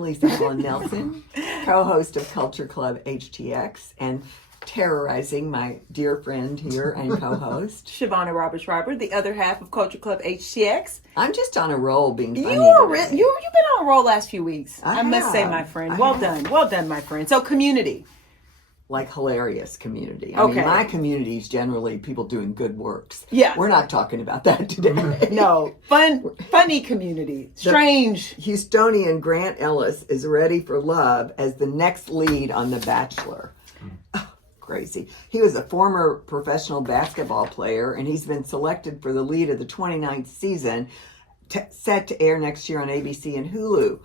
Leisa Holland-Nelson, co-host of Culture Club HTX, and terrorizing my dear friend here and co-host Shavonnah Schreiber, the other half of Culture Club HTX. I'm just on a roll being funny. You've been on a roll last few weeks. I must say, my friend. Well done, my friend. So community. Like hilarious community. I mean, my community is generally people doing good works. Yeah. We're not talking about that today. No. Funny community. Strange. The Houstonian Grant Ellis is ready for love as the next lead on The Bachelor. Oh, crazy. He was a former professional basketball player, and he's been selected for the lead of the 29th season, set to air next year on ABC and Hulu.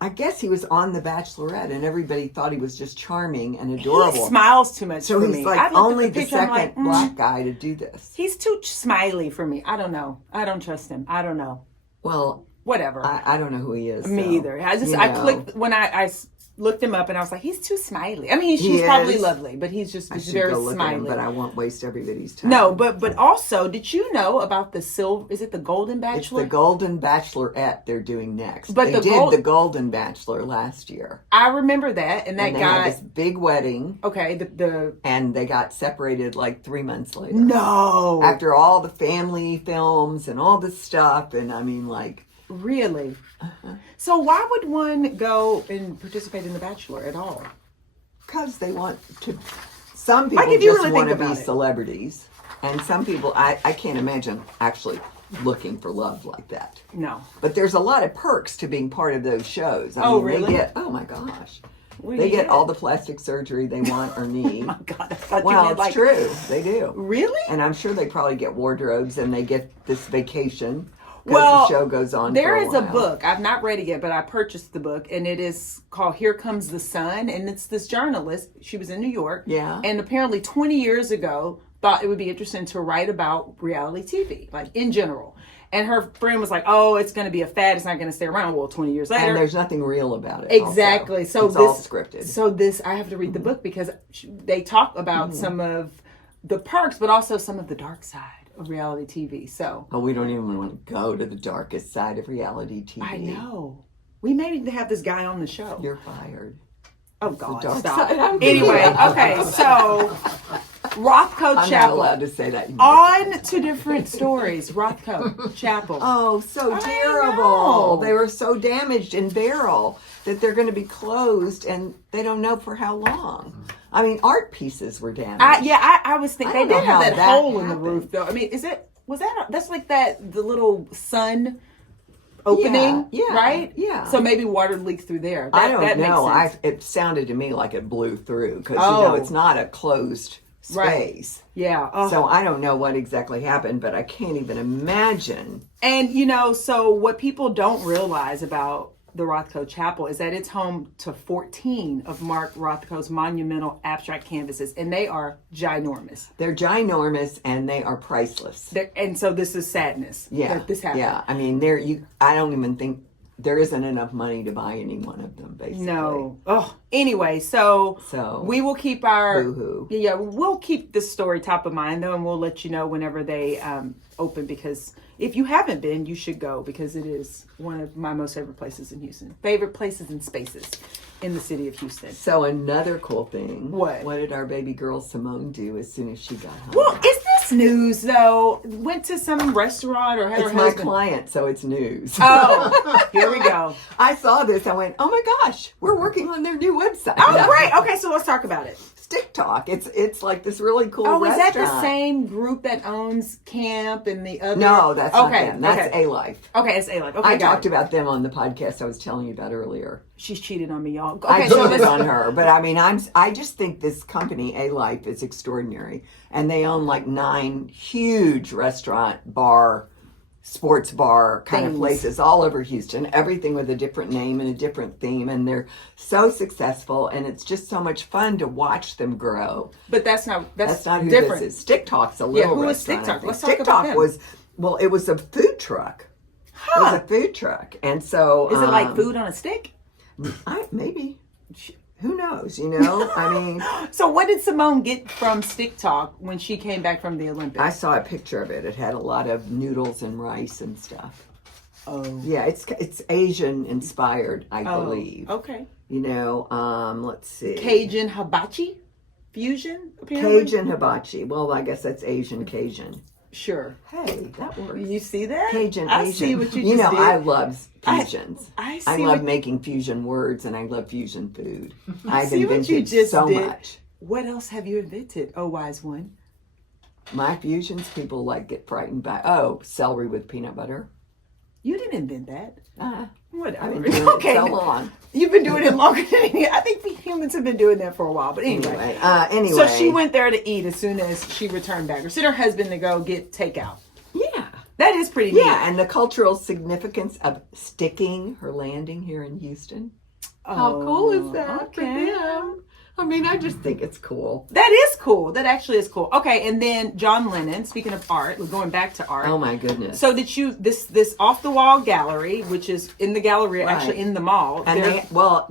I guess he was on The Bachelorette, and everybody thought he was just charming and adorable. He smiles too much so for he's me. like only the second black guy to do this. He's too smiley for me. I don't know. I don't trust him. I don't know. Well, whatever. I don't know who he is. Me either. I clicked when I looked him up, and I was like, he's too smiley. I mean, she's probably lovely, but he's very smiley. But I won't waste everybody's time. No, but also, did you know about the silver? Is it the Golden Bachelor? It's the Golden Bachelorette they're doing next. But they did the Golden Bachelor last year. I remember that, and they had this big wedding. Okay, and they got separated like 3 months later. No, after all the family films and all this stuff, and I mean, like. Really? So why would one go and participate in The Bachelor at all? Because they want to. Some people just want to be celebrities, and some people I can't imagine actually looking for love like that. No. But there's a lot of perks to being part of those shows. I mean, really? They get, oh my gosh. They get all the plastic surgery they want or need. Oh my God, I thought well, you it's true. They do. Really? And I'm sure they probably get wardrobes, and they get this vacation. Well, the show goes on. There is a book. I've not read it yet, but I purchased the book, and it is called Here Comes the Sun. And it's this journalist. She was in New York. Yeah. And apparently 20 years ago, thought it would be interesting to write about reality TV, like in general. And her friend was like, oh, it's going to be a fad. It's not going to stay around. Well, 20 years later. And there's nothing real about it. Exactly. Also. So it's all scripted. So I have to read the book because they talk about some of the perks, but also some of the dark side of reality TV. So we don't even want to go to the darkest side of reality TV. I know. We may need to have this guy on the show. You're fired. Oh God, stop. Anyway, okay, so Rothko I'm Chapel. I'm not allowed to say that. On to different stories. Rothko Chapel. Oh, so terrible. They were so damaged in Beryl that they're going to be closed, and they don't know for how long. I mean, art pieces were damaged. I was thinking they did have that hole in the happened. roof, though. I mean, that's like the little sun opening, right? Yeah. So maybe water leaked through there. I don't know. Makes sense. It sounded to me like it blew through because it's not a closed space. Right. Yeah. Oh. So I don't know what exactly happened, but I can't even imagine. And so what people don't realize about the Rothko Chapel is that it's home to 14 of Mark Rothko's monumental abstract canvases, and they are ginormous. They're ginormous, and they are priceless. And so this is sadness that this happened. Yeah, I mean, I don't even think there isn't enough money to buy any one of them, basically. No. Oh, anyway, so we will keep our boo-hoo. Yeah, we'll keep this story top of mind though, and we'll let you know whenever they open, because if you haven't been, you should go, because it is one of my most favorite places in Houston. Favorite places and spaces in the city of Houston. So another cool thing. What did our baby girl Simone do as soon as she got home? Well, is this news though? Went to some restaurant or had her husband. It's my client, so it's news. Oh, here we go. I saw this. I went, oh my gosh, we're working on their new website. Oh, great. Okay, so let's talk about it. TikTok. It's like this really cool restaurant. Is that the same group that owns Camp and the other? No, that's not them. That's A-Life. Okay, it's A-Life. Okay, I talked about them on the podcast I was telling you about earlier. She's cheated on me, y'all. Okay, I cheated on her, but I mean, I just think this company, A-Life, is extraordinary, and they own like 9 huge restaurant, bar, sports bar kind of places all over Houston, everything with a different name and a different theme, and they're so successful, and it's just so much fun to watch them grow. But that's not who different. This is. TikTok's a little who restaurant. is TikTok? Let's talk about them. It was a food truck. It was a food truck, and so is it like food on a stick? Maybe. Who knows, I mean. So what did Simone get from Stick Talk when she came back from the Olympics? I saw a picture of it. It had a lot of noodles and rice and stuff. Oh. Yeah, it's Asian inspired, I believe. Okay. You know, let's see. Cajun hibachi fusion, apparently. Cajun hibachi. Well, I guess that's Asian Cajun. Sure. Hey, that works. You see that? Cajun I Asian. see what you You just know, did. I love fusions. I I see love what- making fusion words, and I love fusion food. I've see what you invented just so did. much. What else have you invented? Oh, wise one. My fusions, people like get frightened by. Oh, celery with peanut butter. You didn't invent that. Whatever. I've been doing Okay. it so long. You've been doing it longer than me. I think humans have been doing that for a while. But anyway. Anyway. So she went there to eat as soon as she returned back. Or sent her husband to go get takeout. Yeah. That is pretty neat. Yeah, and the cultural significance of sticking her landing here in Houston. How cool is that for them? I mean, I just think it's cool. That is cool. That actually is cool. Okay, and then John Lennon, speaking of art, we're going back to art. Oh my goodness. So that this off the wall gallery, which is in the gallery, actually in the mall. And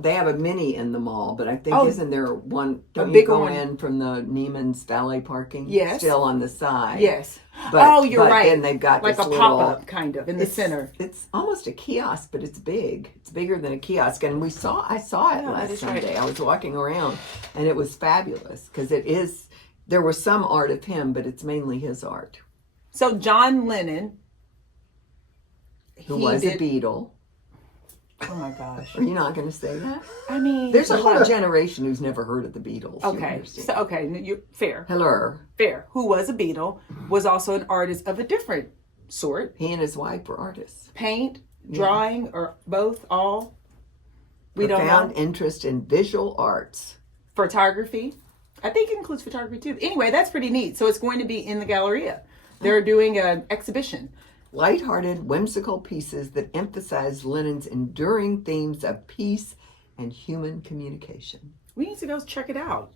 they have a mini in the mall, but I think isn't there one? Don't you big go one. in from the Neiman's valet parking? Yes. Still on the side. Yes. But, you're but right. Then they've got like this a little, pop-up kind of in the center. It's almost a kiosk, but it's big. It's bigger than a kiosk, and I saw it last Sunday. I was walking around, and it was fabulous because it is. There was some art of him, but it's mainly his art. So John Lennon, who was a Beatle. Oh my gosh. Are you not going to say that? I mean, there's a whole generation who's never heard of the Beatles. Okay. So you're fair. Hello. Fair. Who was a Beatle, was also an artist of a different sort. He and his wife were artists. Paint, drawing, or both, all. We don't know. Profound interest in visual arts. Photography. I think it includes photography too. Anyway, that's pretty neat. So it's going to be in the Galleria. They're doing an exhibition. Lighthearted, whimsical pieces that emphasize Lennon's enduring themes of peace and human communication. We need to go check it out.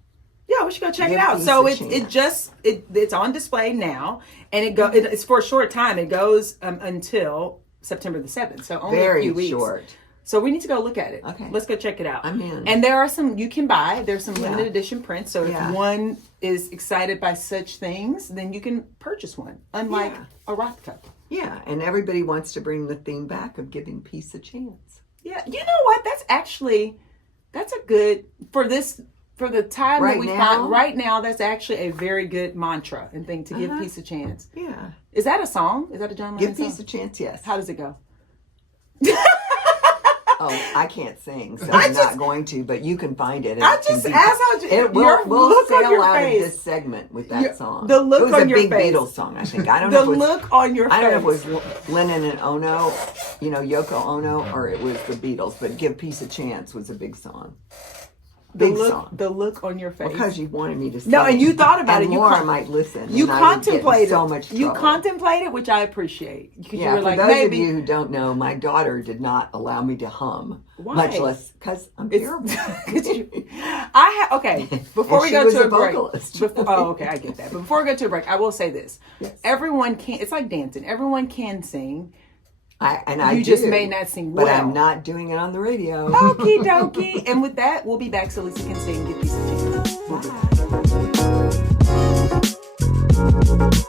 Yeah, we should go check it Give out. peace So a it's on display now, and it's for a short time. It goes until September the 7th. So only a few weeks. Very short. So we need to go look at it. Okay. Let's go check it out. I'm in. And there are some you can buy. There's some limited edition prints. So if Yeah. one is excited by such things, then you can purchase one. Unlike a Rothko. Yeah, and everybody wants to bring the theme back of giving peace a chance. Yeah, you know what? That's a good for the time Right that we now? find right now. That's actually a very good mantra and thing to give peace a chance. Yeah. Is that a song? Is that a John Lennon Give song? peace a chance, yes. How does it go? Oh, I can't sing, so I'm not going to, but you can find it. I just asked We'll look on sail your out face. of this segment with that song. The look it was on a your big face. Beatles song, I think. I don't know The if it was, look on your face. I don't know if it was Lennon and Ono, Yoko Ono, or it was the Beatles, but Give Peace a Chance was a big song. Song. The look on your face. Because you wanted me to sing. No, and you thought about and it. Laura might listen. You and I would get in contemplated. so much trouble. You contemplated, which I appreciate. Because Yeah, you were for like, those maybe. of you who don't know, my daughter did not allow me to hum. Why? Much less, because I'm terrible. Okay, before And we she go was to a a break. vocalist. Okay, I get that. But before we go to a break, I will say this. Yes. Everyone can, it's like dancing. Everyone can sing. I just do, may not sing but well. I'm not doing it on the radio. Okie dokie. And with that, we'll be back so Lisa can sing. Get these. We'll be back.